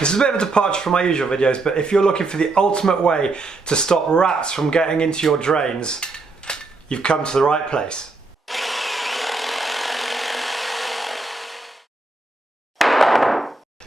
This is a bit of a departure from my usual videos, but if you're looking for the ultimate way to stop rats from getting into your drains, you've come to the right place.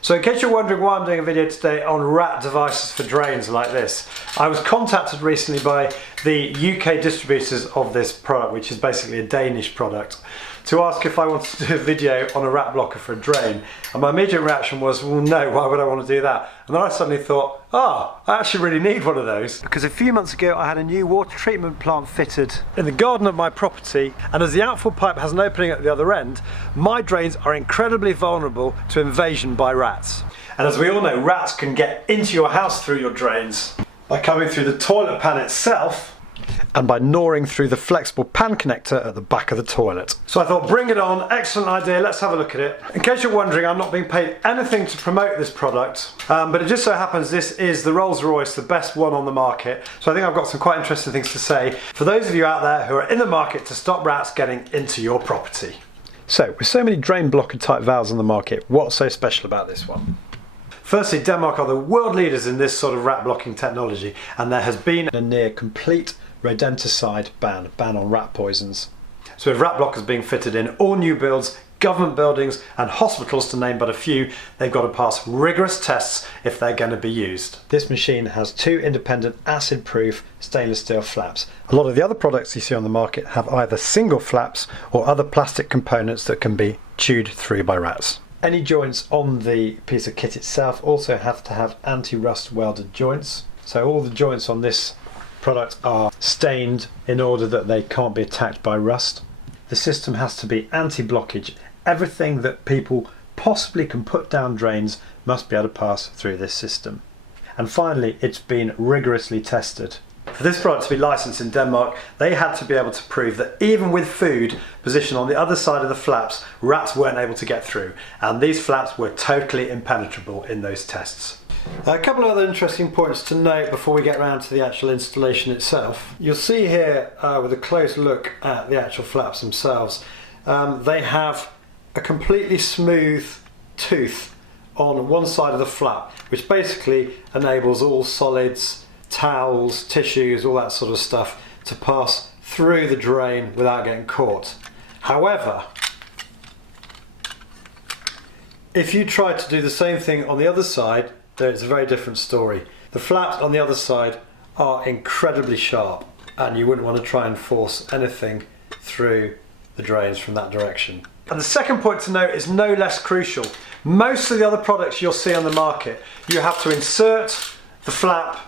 So in case you're wondering why I'm doing a video today on rat devices for drains like this, I was contacted recently by the UK distributors of this product, which is basically a Danish product, to ask if I wanted to do a video on a rat blocker for a drain. And my immediate reaction was, well no, why would I want to do that? And then I suddenly thought, I actually really need one of those. Because a few months ago I had a new water treatment plant fitted in the garden of my property, and as the outfall pipe has an opening at the other end, my drains are incredibly vulnerable to invasion by rats. And as we all know, rats can get into your house through your drains by coming through the toilet pan itself, and by gnawing through the flexible pan connector at the back of the toilet. So I thought, bring it on, excellent idea, let's have a look at it. In case you're wondering, I'm not being paid anything to promote this product, but it just so happens this is the Rolls-Royce, the best one on the market. So I think I've got some quite interesting things to say for those of you out there who are in the market to stop rats getting into your property. So, with so many drain blocker type valves on the market, what's so special about this one? Firstly, Denmark are the world leaders in this sort of rat blocking technology, and there has been a near complete rodenticide ban on rat poisons. So with rat blockers being fitted in all new builds, government buildings and hospitals to name but a few, they've got to pass rigorous tests if they're going to be used. This machine has 2 independent acid-proof stainless steel flaps. A lot of the other products you see on the market have either single flaps or other plastic components that can be chewed through by rats. Any joints on the piece of kit itself also have to have anti-rust welded joints. So all the joints on this product are stained in order that they can't be attacked by rust. The system has to be anti-blockage. Everything that people possibly can put down drains must be able to pass through this system. And finally, it's been rigorously tested. For this product to be licensed in Denmark, they had to be able to prove that even with food positioned on the other side of the flaps, rats weren't able to get through. And these flaps were totally impenetrable in those tests. A couple of other interesting points to note before we get around to the actual installation itself. You'll see here with a close look at the actual flaps themselves, they have a completely smooth tooth on one side of the flap, which basically enables all solids, towels, tissues, all that sort of stuff to pass through the drain without getting caught. However, if you try to do the same thing on the other side, then it's a very different story. The flaps on the other side are incredibly sharp, and you wouldn't want to try and force anything through the drains from that direction. And the second point to note is no less crucial. Most of the other products you'll see on the market, you have to insert the flap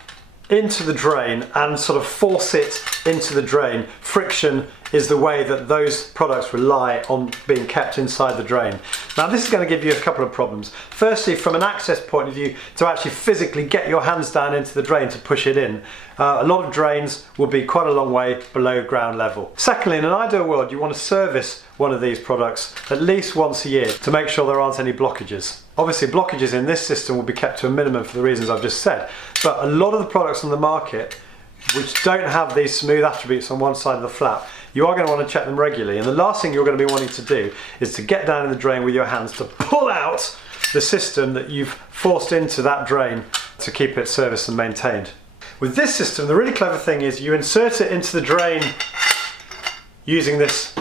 into the drain and sort of force it into the drain. Friction is the way that those products rely on being kept inside the drain. Now this is going to give you a couple of problems. Firstly, from an access point of view, to actually physically get your hands down into the drain to push it in, a lot of drains will be quite a long way below ground level. Secondly, in an ideal world, you want to service one of these products at least once a year to make sure there aren't any blockages. Obviously blockages in this system will be kept to a minimum for the reasons I've just said, but a lot of the products on the market which don't have these smooth attributes on one side of the flap, you are going to want to check them regularly, and the last thing you're going to be wanting to do is to get down in the drain with your hands to pull out the system that you've forced into that drain to keep it serviced and maintained. With this system, the really clever thing is you insert it into the drain using this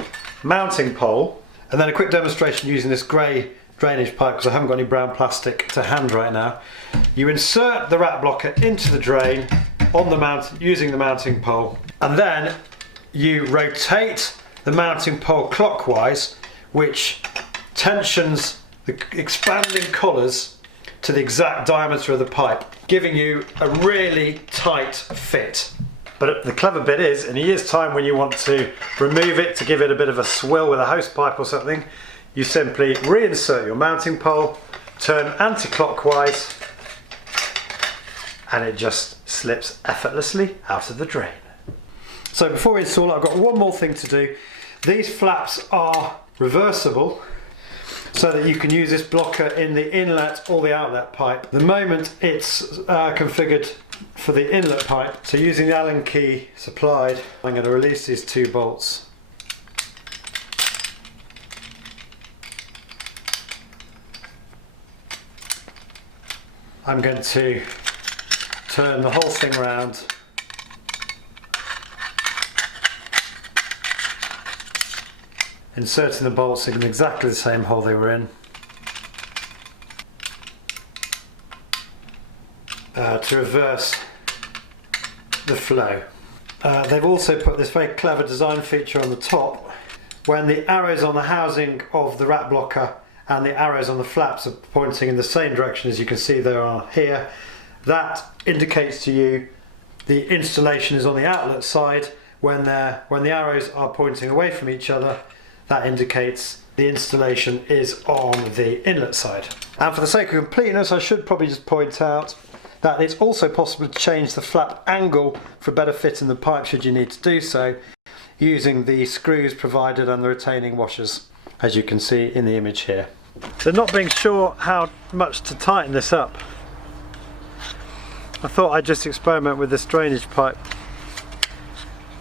mounting pole, and then a quick demonstration using this grey drainage pipe because I haven't got any brown plastic to hand right now. You insert the rat blocker into the drain on the mount using the mounting pole, and then you rotate the mounting pole clockwise, which tensions the expanding collars to the exact diameter of the pipe, giving you a really tight fit. But the clever bit is, in a year's time when you want to remove it to give it a bit of a swill with a hose pipe or something, you simply reinsert your mounting pole, turn anti-clockwise, and it just slips effortlessly out of the drain. So before we install it, I've got one more thing to do. These flaps are reversible, so that you can use this blocker in the inlet or the outlet pipe. The moment it's configured for the inlet pipe, so using the Allen key supplied, I'm going to release these 2 bolts. I'm going to turn the whole thing around inserting the bolts in exactly the same hole they were in to reverse the flow. They've also put this very clever design feature on the top. When the arrows on the housing of the rat blocker and the arrows on the flaps are pointing in the same direction as you can see there are here, that indicates to you the installation is on the outlet side. When the arrows are pointing away from each other, that indicates the installation is on the inlet side. And for the sake of completeness, I should probably just point out that it's also possible to change the flap angle for a better fit in the pipe should you need to do so, using the screws provided and the retaining washers, as you can see in the image here. So not being sure how much to tighten this up, I thought I'd just experiment with this drainage pipe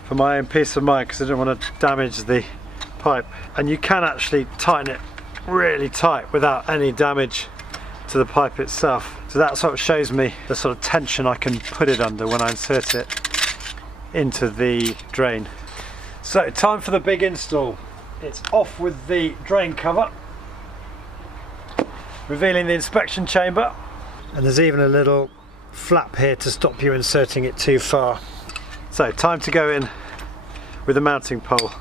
for my own peace of mind, because I don't want to damage the pipe. And you can actually tighten it really tight without any damage to the pipe itself. So that sort of shows me the sort of tension I can put it under when I insert it into the drain. So time for the big install. It's off with the drain cover, revealing the inspection chamber, and there's even a little flap here to stop you inserting it too far. So time to go in with the mounting pole.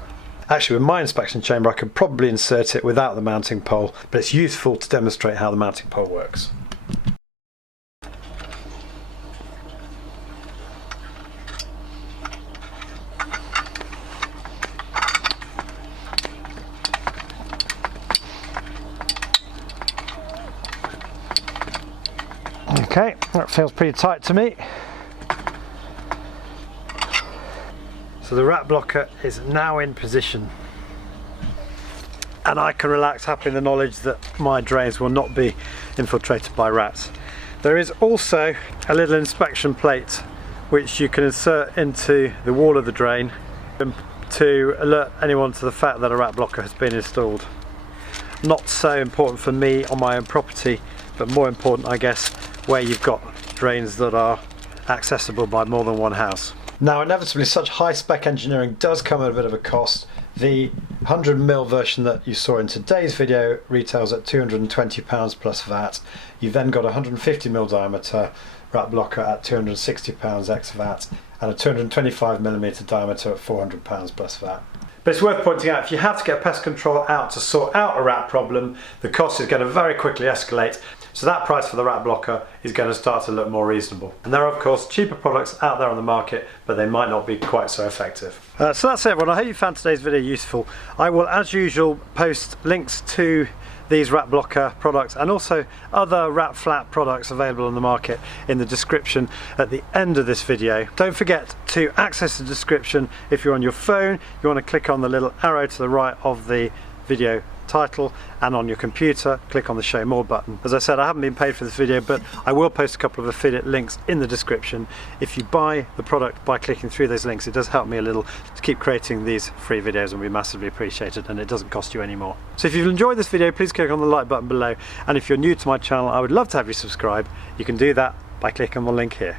Actually, with my inspection chamber I could probably insert it without the mounting pole, but it's useful to demonstrate how the mounting pole works. Okay, that feels pretty tight to me. So the rat blocker is now in position, and I can relax happily in the knowledge that my drains will not be infiltrated by rats. There is also a little inspection plate which you can insert into the wall of the drain to alert anyone to the fact that a rat blocker has been installed. Not so important for me on my own property, but more important, I guess, where you've got drains that are accessible by more than one house. Now inevitably such high spec engineering does come at a bit of a cost. The 100mm version that you saw in today's video retails at £220 plus VAT. You've then got a 150mm diameter rat blocker at £260 ex VAT, and a 225mm diameter at £400 plus VAT. But it's worth pointing out, if you have to get pest control out to sort out a rat problem, the cost is going to very quickly escalate. So that price for the rat blocker is going to start to look more reasonable. And there are of course cheaper products out there on the market, but they might not be quite so effective. So that's it everyone, I hope you found today's video useful. I will as usual post links to these rat blocker products and also other rat flap products available on the market in the description at the end of this video. Don't forget to access the description. If you're on your phone, you want to click on the little arrow to the right of the video title, and on your computer click on the show more button. As I said, I haven't been paid for this video, but I will post a couple of affiliate links in the description. If you buy the product by clicking through those links, it does help me a little to keep creating these free videos, and we massively appreciate it, and it doesn't cost you any more. So if you've enjoyed this video, please click on the like button below, and if you're new to my channel, I would love to have you subscribe. You can do that by clicking on the link here.